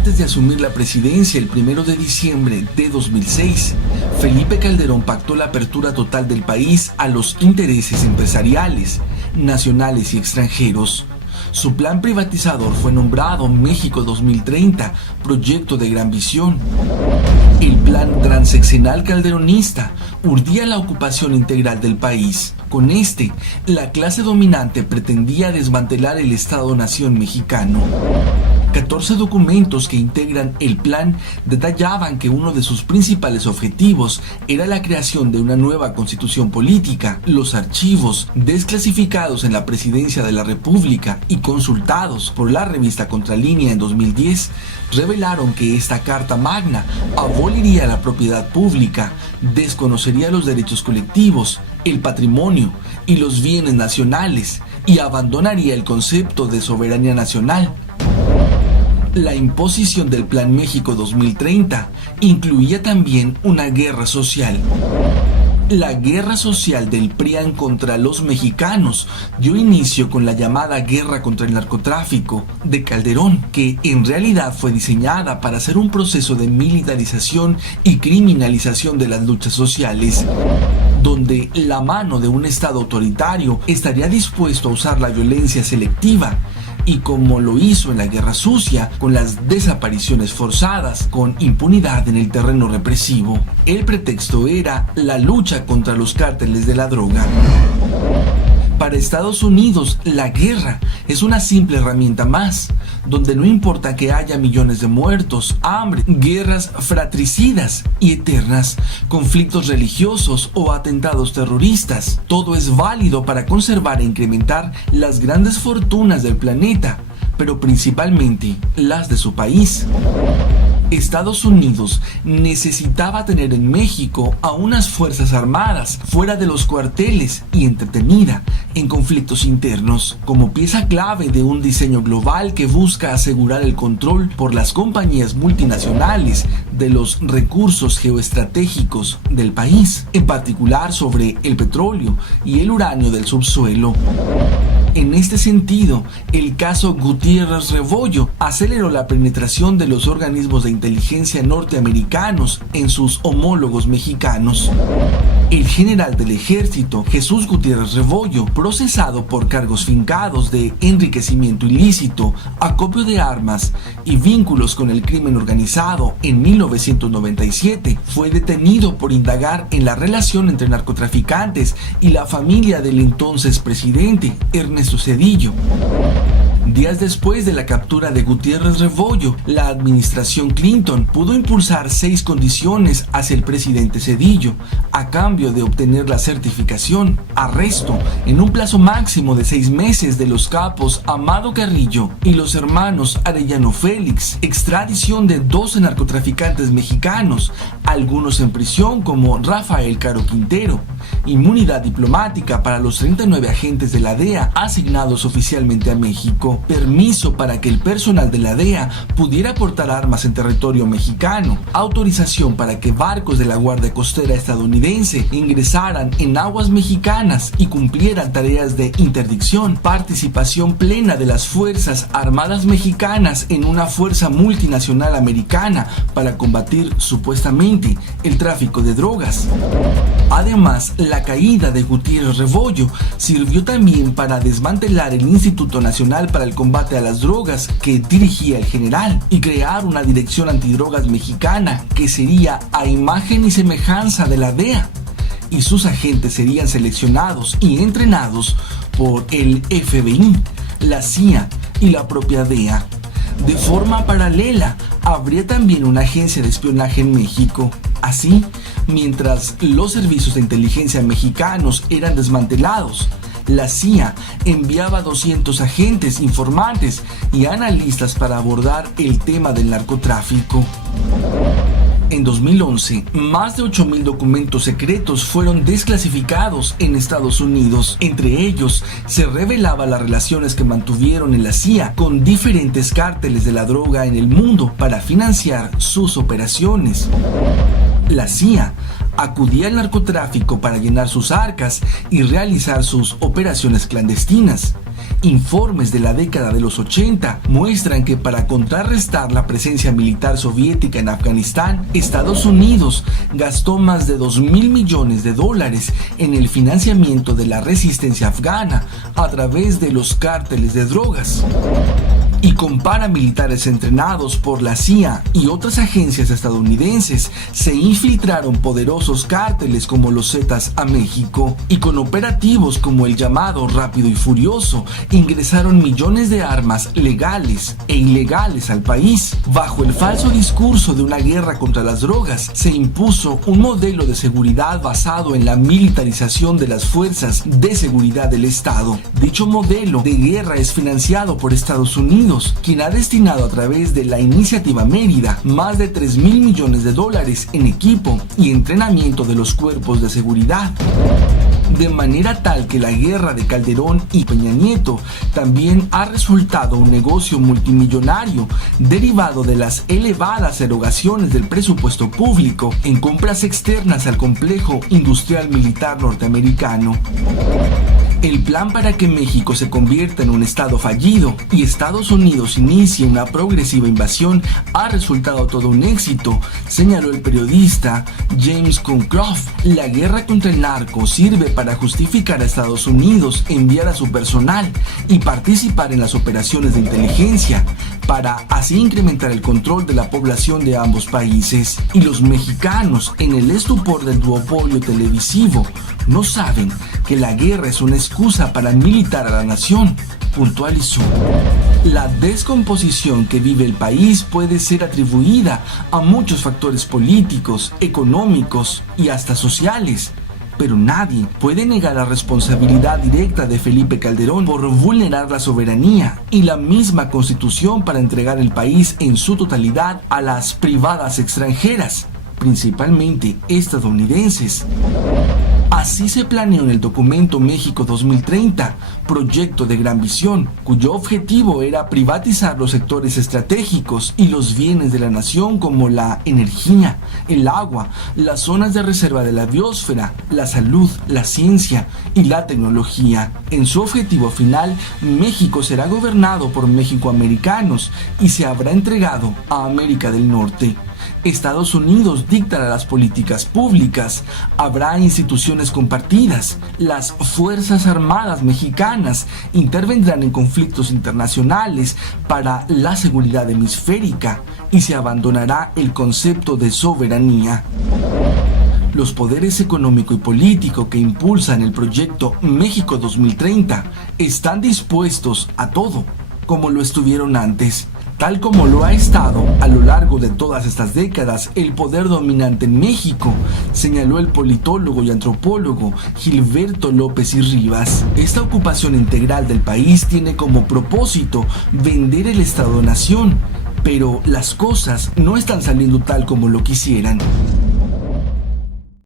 Antes de asumir la presidencia el 1 de diciembre de 2006, Felipe Calderón pactó la apertura total del país a los intereses empresariales, nacionales y extranjeros. Su plan privatizador fue nombrado México 2030, proyecto de gran visión. El plan transeccional calderonista urdía la ocupación integral del país. Con este, la clase dominante pretendía desmantelar el Estado-nación mexicano. 14 documentos que integran el plan detallaban que uno de sus principales objetivos era la creación de una nueva constitución política. Los archivos desclasificados en la Presidencia de la República y consultados por la revista Contralínea en 2010 revelaron que esta Carta Magna aboliría la propiedad pública, desconocería los derechos colectivos, el patrimonio y los bienes nacionales y abandonaría el concepto de soberanía nacional. La imposición del Plan México 2030 incluía también una guerra social. La guerra social del PRIAN contra los mexicanos dio inicio con la llamada Guerra contra el Narcotráfico de Calderón, que en realidad fue diseñada para ser un proceso de militarización y criminalización de las luchas sociales, donde la mano de un Estado autoritario estaría dispuesto a usar la violencia selectiva, y como lo hizo en la Guerra Sucia, con las desapariciones forzadas, con impunidad en el terreno represivo. El pretexto era la lucha contra los cárteles de la droga. Para Estados Unidos, la guerra es una simple herramienta más, donde no importa que haya millones de muertos, hambre, guerras fratricidas y eternas, conflictos religiosos o atentados terroristas. Todo es válido para conservar e incrementar las grandes fortunas del planeta, pero principalmente las de su país. Estados Unidos necesitaba tener en México a unas fuerzas armadas fuera de los cuarteles y entretenida en conflictos internos, como pieza clave de un diseño global que busca asegurar el control por las compañías multinacionales de los recursos geoestratégicos del país, en particular sobre el petróleo y el uranio del subsuelo. En este sentido, el caso Gutiérrez Rebollo aceleró la penetración de los organismos de inteligencia norteamericanos en sus homólogos mexicanos. El general del ejército, Jesús Gutiérrez Rebollo, procesado por cargos fincados de enriquecimiento ilícito, acopio de armas y vínculos con el crimen organizado en 1997, fue detenido por indagar en la relación entre narcotraficantes y la familia del entonces presidente, Ernesto Zedillo. Días después de la captura de Gutiérrez Rebollo, la administración Clinton pudo impulsar 6 condiciones hacia el presidente Zedillo a cambio de obtener la certificación, arresto en un plazo máximo de 6 meses de los capos Amado Carrillo y los hermanos Arellano Félix, extradición de 12 narcotraficantes mexicanos, algunos en prisión como Rafael Caro Quintero, inmunidad diplomática para los 39 agentes de la DEA asignados oficialmente a México, permiso para que el personal de la DEA pudiera portar armas en territorio mexicano, autorización para que barcos de la Guardia Costera estadounidense ingresaran en aguas mexicanas y cumplieran tareas de interdicción, participación plena de las Fuerzas Armadas mexicanas en una fuerza multinacional americana para combatir supuestamente el tráfico de drogas. Además, la caída de Gutiérrez Rebollo sirvió también para desmantelar el Instituto Nacional para el Combate a las Drogas que dirigía el general y crear una dirección antidrogas mexicana que sería a imagen y semejanza de la DEA, y sus agentes serían seleccionados y entrenados por el FBI, la CIA y la propia DEA. De forma paralela, habría también una agencia de espionaje en México. Así, mientras los servicios de inteligencia mexicanos eran desmantelados, la CIA enviaba 200 agentes, informantes y analistas para abordar el tema del narcotráfico. En 2011, más de 8,000 documentos secretos fueron desclasificados en Estados Unidos. Entre ellos, se revelaba las relaciones que mantuvieron en la CIA con diferentes cárteles de la droga en el mundo para financiar sus operaciones. La CIA acudía al narcotráfico para llenar sus arcas y realizar sus operaciones clandestinas. Informes de la década de los 80 muestran que para contrarrestar la presencia militar soviética en Afganistán, Estados Unidos gastó más de $2.000 millones en el financiamiento de la resistencia afgana a través de los cárteles de drogas. Y con paramilitares entrenados por la CIA y otras agencias estadounidenses, se infiltraron poderosos cárteles como los Zetas a México, y con operativos como el llamado Rápido y Furioso, ingresaron millones de armas legales e ilegales al país. Bajo el falso discurso de una guerra contra las drogas, se impuso un modelo de seguridad basado en la militarización de las fuerzas de seguridad del Estado. Dicho modelo de guerra es financiado por Estados Unidos, quien ha destinado a través de la Iniciativa Mérida más de $3.000 millones en equipo y entrenamiento de los cuerpos de seguridad. De manera tal que la guerra de Calderón y Peña Nieto también ha resultado un negocio multimillonario derivado de las elevadas erogaciones del presupuesto público en compras externas al complejo industrial militar norteamericano. El plan para que México se convierta en un estado fallido y Estados Unidos inicie una progresiva invasión ha resultado todo un éxito, señaló el periodista James Concroft. La guerra contra el narco sirve para justificar a Estados Unidos enviar a su personal y participar en las operaciones de inteligencia, para así incrementar el control de la población de ambos países. Y los mexicanos, en el estupor del duopolio televisivo, no saben que la guerra es una excusa para militar a la nación, puntualizó. La descomposición que vive el país puede ser atribuida a muchos factores políticos, económicos y hasta sociales, pero nadie puede negar la responsabilidad directa de Felipe Calderón por vulnerar la soberanía y la misma Constitución para entregar el país en su totalidad a las privadas extranjeras, principalmente estadounidenses. Así se planeó en el documento México 2030, proyecto de gran visión, cuyo objetivo era privatizar los sectores estratégicos y los bienes de la nación como la energía, el agua, las zonas de reserva de la biosfera, la salud, la ciencia y la tecnología. En su objetivo final, México será gobernado por mexicoamericanos y se habrá entregado a América del Norte. Estados Unidos dictará las políticas públicas, habrá instituciones compartidas, las Fuerzas Armadas mexicanas intervendrán en conflictos internacionales para la seguridad hemisférica y se abandonará el concepto de soberanía. Los poderes económico y político que impulsan el proyecto México 2030 están dispuestos a todo, como lo estuvieron antes, tal como lo ha estado a lo largo de todas estas décadas el poder dominante en México, señaló el politólogo y antropólogo Gilberto López y Rivas. Esta ocupación integral del país tiene como propósito vender el Estado-nación, pero las cosas no están saliendo tal como lo quisieran.